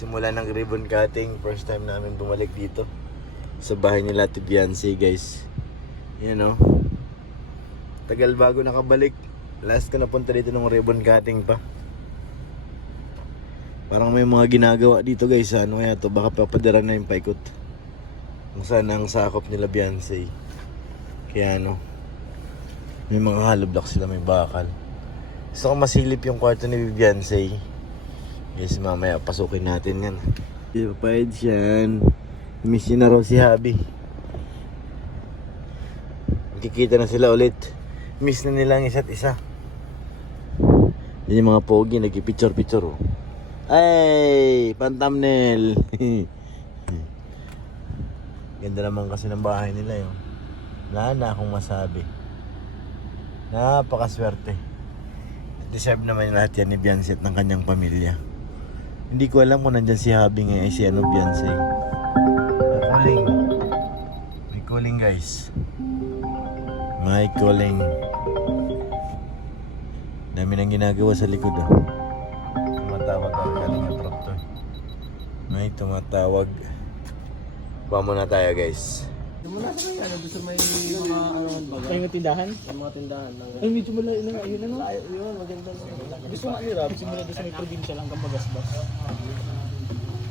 Simula ng ribbon cutting, first time namin bumalik dito sa bahay nila Ate Beyonce, guys. Yan o. Tagal bago nakabalik. Last ko napunta dito ng ribbon cutting pa. Parang may mga ginagawa dito, guys. Ano kaya to? Baka papadara na yung paikot. Kung saan ang sakop nila Beyonce. Kaya ano, may mga hollow block sila, may bakal. Gusto ko masilip yung kwarto ni Beyonce. Guys, mamaya pasukin natin yan. Papayad yan. Miss na raw si Habi. Kikita na sila ulit. Miss na nila ang isa't isa. Yan yung mga pogi, nagpipicture-picture oh. Ay, pan-thumbnail. Ganda naman kasi ng bahay nila yun. Wala na akong masabi. Napakaswerte. Deserve naman lahat yan ni Beyonce at ng kanyang pamilya. Hindi ko alam kung nandyan si Habi ngayon, si Beyonce. May calling. May calling, guys. May calling. Dami nang ginagawa sa likod oh. Tumatawag ang galing ng proctor. May tumatawag. Buha muna tayo, guys. Mula sa kanya, gusto may mga baga. May mga tindahan? May mga tindahan. Ay, medyo malayo na nga. Ayun na nga. Yun, maganda. Gusto nga ni Rob, simula doon sa may probinsya lang hanggang Bagasbas.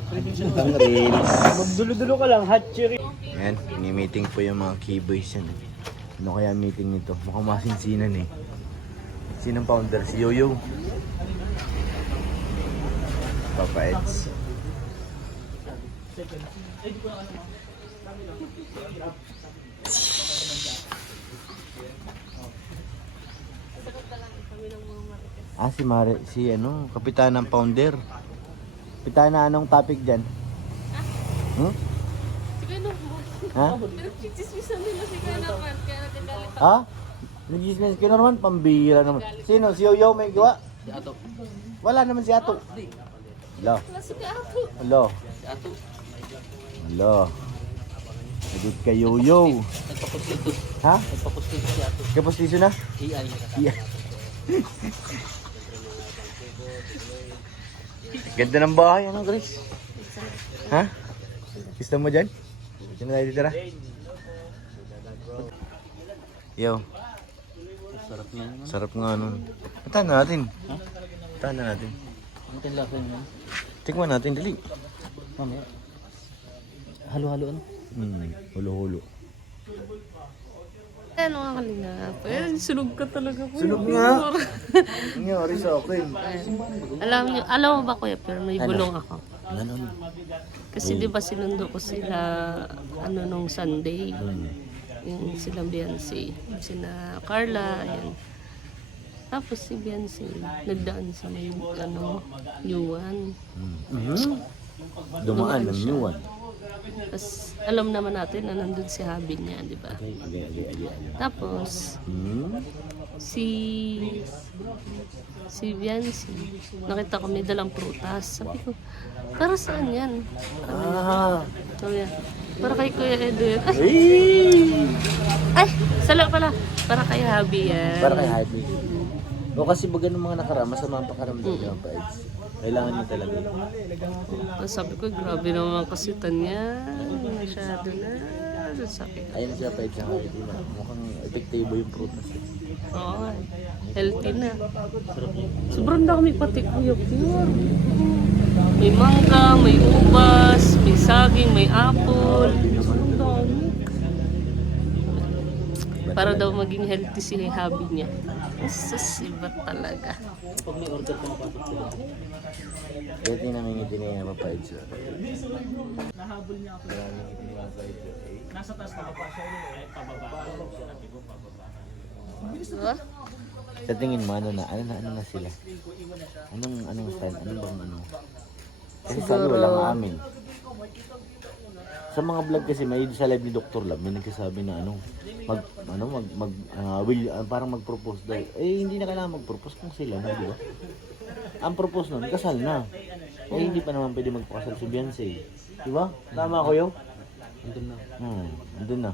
Probinsya Ang reels. Magdulo-dulo ka lang, hatchery. Yan, ini-meeting po yung mga keyboys yan. Ano kaya meeting nito? Mukhang masinsinan eh. Sinong founder? Si Yoyo. Papa Eds. Si Mare, si kapitan ng founder. Kapitan na anong topic dyan? Hmm? Ha? Pinag-chismisan nila si Kanaman, kaya nagagalit ako. Ha? Nag-business ka naman, pambira naman. Sino? Si Yoyo may gawa? Si Ato. Wala naman si Ato. Hello. Wala si Kato. Hello. Si Ato. Hello. Nagod ka Yoyo. Nagpapustitus. Ha? Nagpapustitus si Ato. Kapustiso na? AI. Yeah. Ganda ng bahay, ano Grace? Ha? Gusto mo dyan? Sino tayo ditira? Yo, Sarap niya naman. sarap nga nun. Puntahan na natin. Ha? Puntahan na natin. Ang tinlasan yun. Tikman natin, dali. Mamaya. Halo-halo ano? Hulo-hulo. Ano nga kanina? Sunog ka talaga po. Sunog nga! Nangyari sa akin. Alam mo ba kuya, pero may bulong ako. Ano? Kasi di ba sinundo ko sila nung Sunday. Yung sila Beyonce. Sina Carla, ayan. Tapos si Beyonce, nagdaan sa may Yuan. Dumaan ng Yuan. Tapos alam naman natin na nandun si Habi niya, di ba? Tapos si Beyonce, nakita ko may dalang prutas. Sabi ko, para saan yan? Sabi niya, para kay Kuya Edo yan. Ay, sala pala. Para kay Habi yan. Para kay Habi. O kasi baga ng mga nakarama sa mga pakaramdam niya, Pides. Kailangan niya talaga. Tapos sabi ko, grabe naman kasitan niya. Masyado na. Sakit. Ayun siya, Pides, sa Habi. Mukhang epektibo yung prutas. Oo, healthy na. Sobrang dami pati kuya pure. May mangga, may ubas, may saging, may apple. Sobrang dami. Para daw maging healthy si Habi niya. Sus, iba talaga. Pag may order ka na pasok sila. Kaya namin ngiti na yung Pides. Nahabol niya ako. Nasa taas na pa siya ulit. Pababa. Diba? Sa tingin mo, ano na sila? Anong style? Ano bang ano? Kasi sabi walang amin. Sa mga vlog kasi may sa live ni Dr. Lab may nagsasabi na parang mag-propose daw. Eh hindi na kailangan mag-propose kung sila na, di ba? Ang propose nun, kasal na. Eh hindi pa naman pwede magpakasal si Beyonce. Di ba? Tama ko yun? Andun na. Andun na.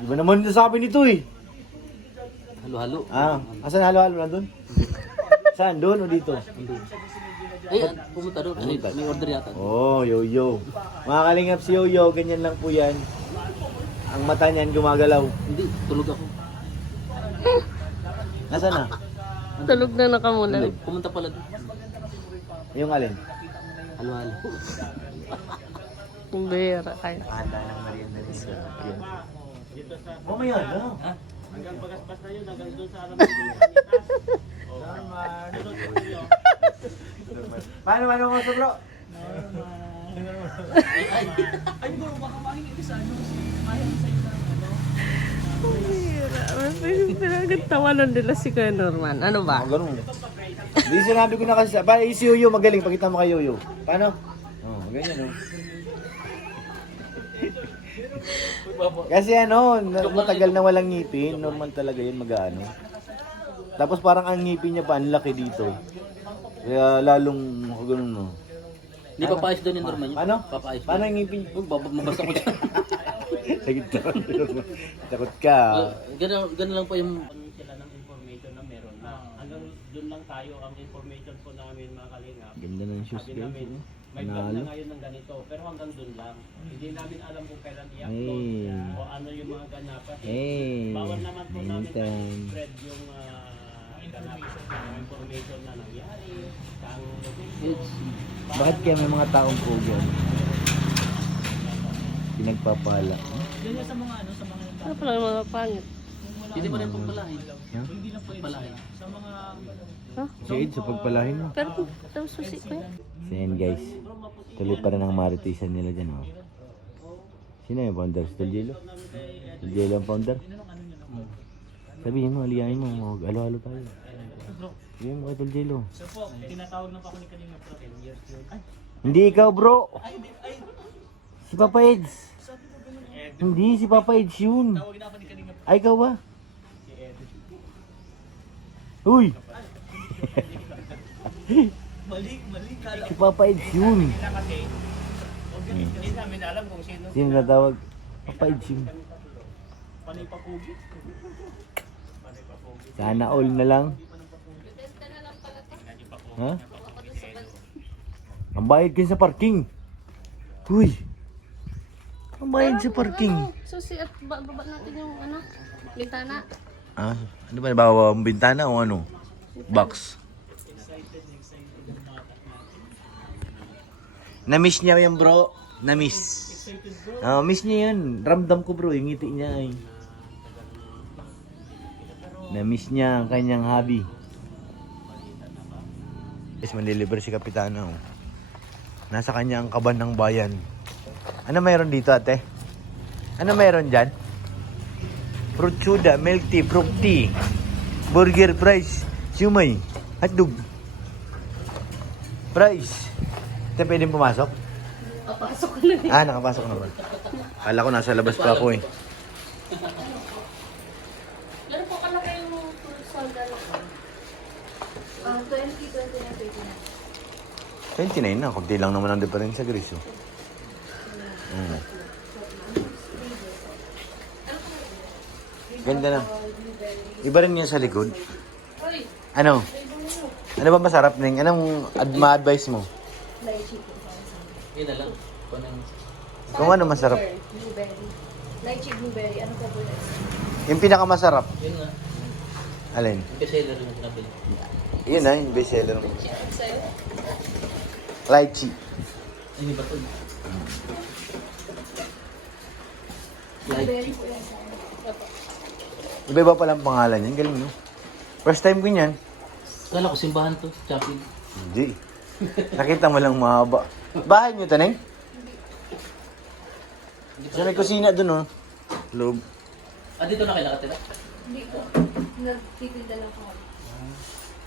Di ba naman nasabi nito eh? Halo-halo. Asan halo-halo nandun? Saan? Doon o dito? Andun. Ay, pumunta doon. May order yata. Oh, Yoyo. Mga kalingap si Yoyo, ganyan lang po yan. Ang mata niyan gumagalaw. Hindi, tulog ako. Nasaan na? Tulog na nakamulan. Tulog, pumunta pala doon. Yung alin? Halo-halo. Kumbera kayo. Handa ng merienda dito. Yun. Mamaya na. Ha? Hanggang bagas-bas na yun, hanggang doon sa alam Paano mo sa bro? Ay bro, baka makikinig sa ano, si Mayan sa isang ano. Kumbera. Pinagtawanan nila si Kuya Norman. Ano ba? Ganun. Hindi sinabi ko na kasi. Si Yoyo magaling. Pakita mo kay Yoyo. Paano? Oh, ganyan oh. Kasi ano, matagal na walang ngipin. Normal talaga yun mag-ano. Tapos parang ang ngipin niya pa, ang laki dito. Kaya lalong ganun no. Hindi papaayos doon yung Norman yun. Paano? Papaayos. Paano yung ngipin? Huwag, mabasa ko dyan. Sa gitna. Takot ka. Ganun lang po yung... Sila ng information na meron na. Hanggang doon lang tayo, ang information po namin mga kalingap. Ganda ng shoes Sabi namin, guys. may vlog na ngayon ng ganito, pero hanggang doon lang. Hindi namin alam kung kailan i-upload Hey. o ano yung mga ganapan. Hey. Bawal naman po namin Anytime. spread yung ganapan, information na nangyari, kang It's... Bakit kaya may mga taong pogo? Pinagpapala. Yun yung sa mga ano, sa mga Ano pala yung mga pangit? Hindi pa rin pagpalahin. Yeah? hindi na pwede Pagpalahin. sa mga Ha? Si Ed sa pagpalahin mo. Pero daw susi ko yan. So yan guys. Tuloy pa rin ang maritisan nila dyan oh. Sino yung founder? Si Tuljelo? Tuljelo ang founder? Sabihin mo, aliyahin mo. Mag-alo-alo tayo. Sabihin mo kay Tuljelo. so po, tinatawag na pa ako ni kanina po 10 years yun. Ay, Hindi ikaw bro! ay, Si Papa Eds! Hindi, si Papa Eds yun! tawag na ako ni kanina po Ay, ikaw ba? si Ed. Uy! Mali, kala Si Papa Eds yun! na kasi, hindi namin alam kung sino. Sino natawag? Papa Eds yun. Panay papugi. Sana all na lang. Ha? Ang bayad kayo sa parking. Uy! Ang bayad sa parking. Ano, susi at baba natin yung ano, bintana. Ah, ano ba? Bawa ang bintana o ano? Box. Na-miss niya yan bro. Na-miss. Miss niya yan. Ramdam ko bro, yung ngiti niya ay. Na-miss niya ang kanyang hobby. Guys, manlilibre si Kapitana oh. Nasa kanya ang kaban ng bayan. Ano mayroon dito ate? Ano mayroon dyan? Fruit soda, milk tea, fruity, burger, fries, siumay, hotdog. Fries. Ate, pwedeng pumasok? Papasok ko na eh. Ah, nakapasok na ba? Kala ko nasa labas pa ako eh. Laro po ka na kayong fruit soda lang. 20, 29 na, kunti lang naman ang difference sa Gris oh. Ganda na. Iba rin yan sa likod. Ano? Ano ba masarap ning? Anong ma-advise mo? Yun na lang. Kung anong... Kung ano masarap? Blueberry. Lychee blueberry. Ano favorite? Yung pinakamasarap. Yun nga. Alin? Yung bestseller yung sinabi. Yun na, yung bestseller mo. Sa'yo? Lychee. Hindi ba ito? Blueberry po yan sa'yo. Iba-iba palang pangalan yan. Galing no? First time ko yan. Kala ko simbahan to. Chapel. Hindi. Nakita mo lang mahaba. Bahay niyo, Taneng? Sa may kusina dun, oh. Loob. Ah, dito na kayo nakatira? Hindi po. Nagtitinda lang po.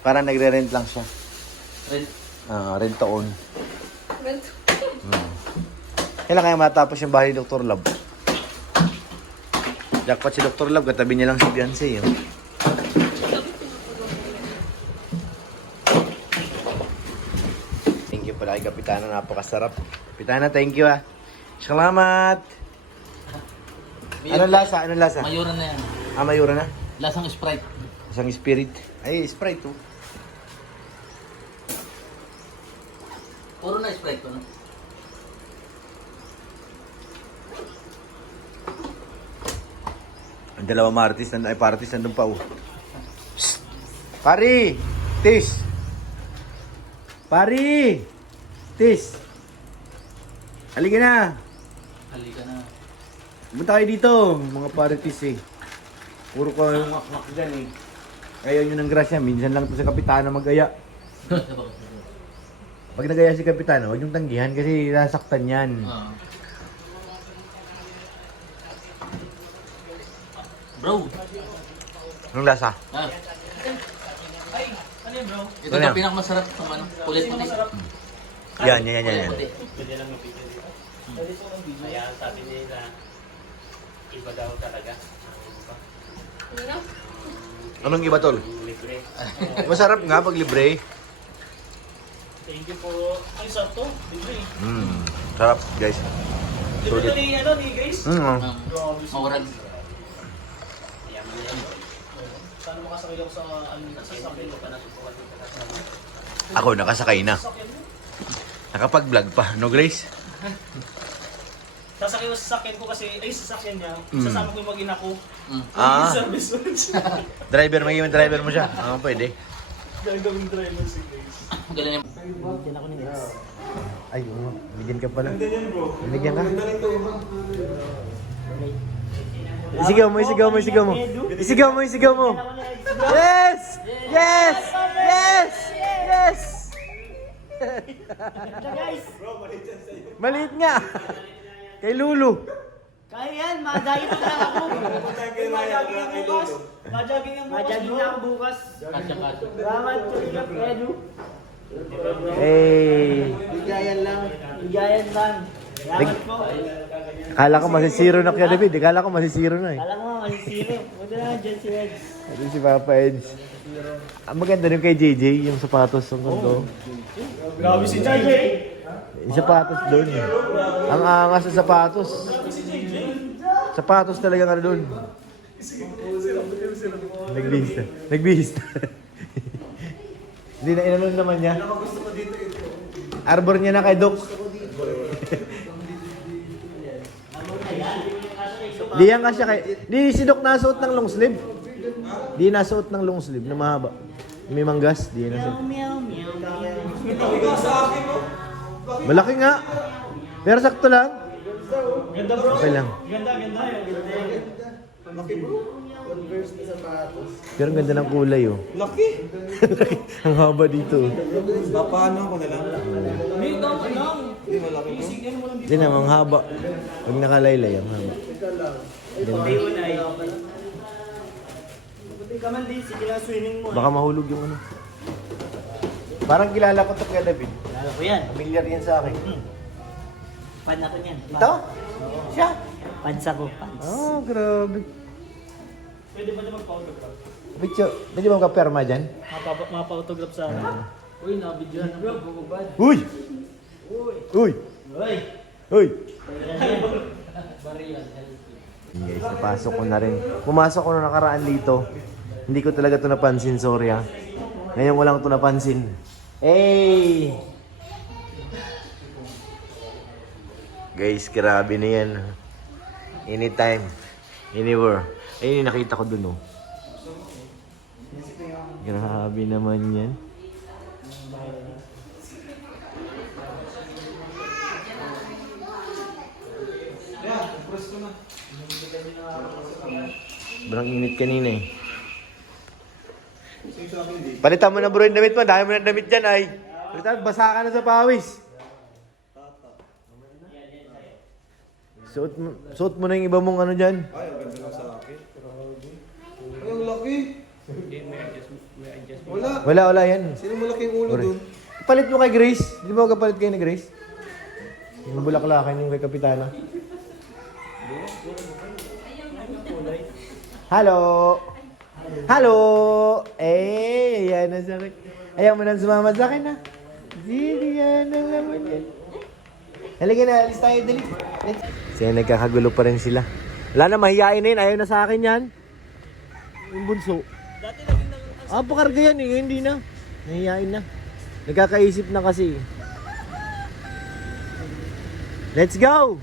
Parang nagre-rent lang siya. Rent. Rent to own. Rent. Kailan kaya matapos yung bahay ni Dr. Love? Jackpot si Dr. Love, katabi niya lang si Beyonce. Oh. Thank you pala kay Kapitana, napakasarap. Kapitana, thank you ah. Salamat! Anong lasa? Anong lasa? Mayura na yan. Mayura na? Lasang Sprite. Isang spirit. Ay, Sprite oh. Puro na Sprite ko, no? Ang dalawang martis, ay partis nandun pa oh. Psst! Pari! Tis! Pari! Tis! Halika na! Halika na. Punta kayo dito, mga paritis eh. Puro ko yung makmak dyan eh. Ayaw nyo ng grasya, minsan lang ito sa kapitana mag-aya. Pag nag-aya si kapitana, huwag yung tanggihan kasi nasaktan yan. Bro! Anong lasa? Ah, Ay, ano yun bro? ito Ano na yan? pinakamasarap sa ano, kulit puti. Yan. Kulit puti. Pwede lang mapigil. Kaya sabi nila, iba daw talaga. Ano? Anong iba tol? Libre. Masarap nga pag libre. Thank you po. Ay, sakto. Libre. Sarap guys. Libre to ni, ano, ni Grace? Maurag. Yaman na yan. Sana makasakay ako sa, ano, sa sakyan ko pa na subukan yung kasama. Ako nakasakay na. Sakyan mo? Nakapag-vlog pa, no Grace? Sasakay ko sa sakyan ko kasi, ay sa sakyan niya, sasama ko yung mag-ina ko. Ah, Service driver, may iwan driver mo siya. Ah, pwede. Gagawing driver si Grace. Galing yung... Bigyan ako ni Grace. Ay, bigyan ka pala. Bigyan ka? Isigaw mo, isigaw mo, isigaw mo. Isigaw mo, isigaw mo. Yes! Yes! Yes! Yes! Maliit nga. Kay Lulu. Kaya yan, ma-diet na lang ako. Ma-jogging ang bukas. Ma-jogging na ako bukas. Kasya-kasya. Salamat, Kuya Edu. Hey! Bigayan lang. Bigayan lang. Salamat po. Akala ko masisiro na kaya David. Akala ko masisiro na eh. Kala mo, masisiro. Punta na dyan si Reds. Ito si Papa Eds. Ang maganda rin kay JJ, yung sapatos ng kondo. Grabe si JJ. Yung sapatos doon. Ang angas sa sapatos. Sapatos talaga nga doon. Nagbihis na. Nagbihis na. Hindi na inanon naman niya. Arbor niya na kay Doc. Di yan kasi kay... Di si Doc nasuot ng long sleeve. Di nasuot ng long sleeve na mahaba. May manggas. Di nasuot. Meow, meow, meow. Malaki nga. Pero sakto lang. Ganda bro. Okay lang. Ganda. Pero ang ganda ng kulay oh. Laki! Ang haba dito. Paano ko na lang? Hindi, tama lang. Hindi malaki to. Hindi na, ang haba. Pag nakalaylay, ang haba. Ayun ay. Buti ka man din, sige lang swimming mo. Baka mahulog yung ano. Parang kilala ko to kay David. Kala ko yan. Familiar yan sa akin. Pan ako niyan. Ito? Siya? Pans ako, pans. Oh, grabe. Pwede ba na magpa-autograph? Bicho, pwede mo ka-perma dyan? Mapa-autograph sa akin. Uy, nabidyohan na bro. Bububad. Uy! Uy! Uy! Uy! Barilan. Guys, napasok ko na rin. Pumasok ko na nakaraan dito. Hindi ko talaga ito napansin, sorry ah. Ngayon ko lang ito napansin. Hey! Guys, grabe na yan. Anytime, anywhere. Ayun yung nakita ko dun oh. Grabe naman yan. Sobrang init kanina eh. Palitan mo na bro yung damit mo. Dahil mo na damit dyan ay. Palitan, basa ka na sa pawis. Suot mo na yung iba mong ano dyan. Ay, ang ganda lang sa akin. Ay, ang laki! Wala. Wala yan. Sino malaking ulo dun? Palit mo kay Grace. Di ba kapalit kayo ni Grace? Yung bulaklakan yung kay Kapitana. Hello! Hello! Eh, yan na sa akin. Ayaw mo nang sumama sa akin ha? Sige, yan ang laman yan. Halika na, alis tayo, dali. Kasi nagkakagulo pa rin sila. Wala na, mahihain na yun. Ayaw na sa akin yan. Yung bunso. Pakarga yan eh. Hindi na. Nahihain na. Nagkakaisip na kasi. Let's go!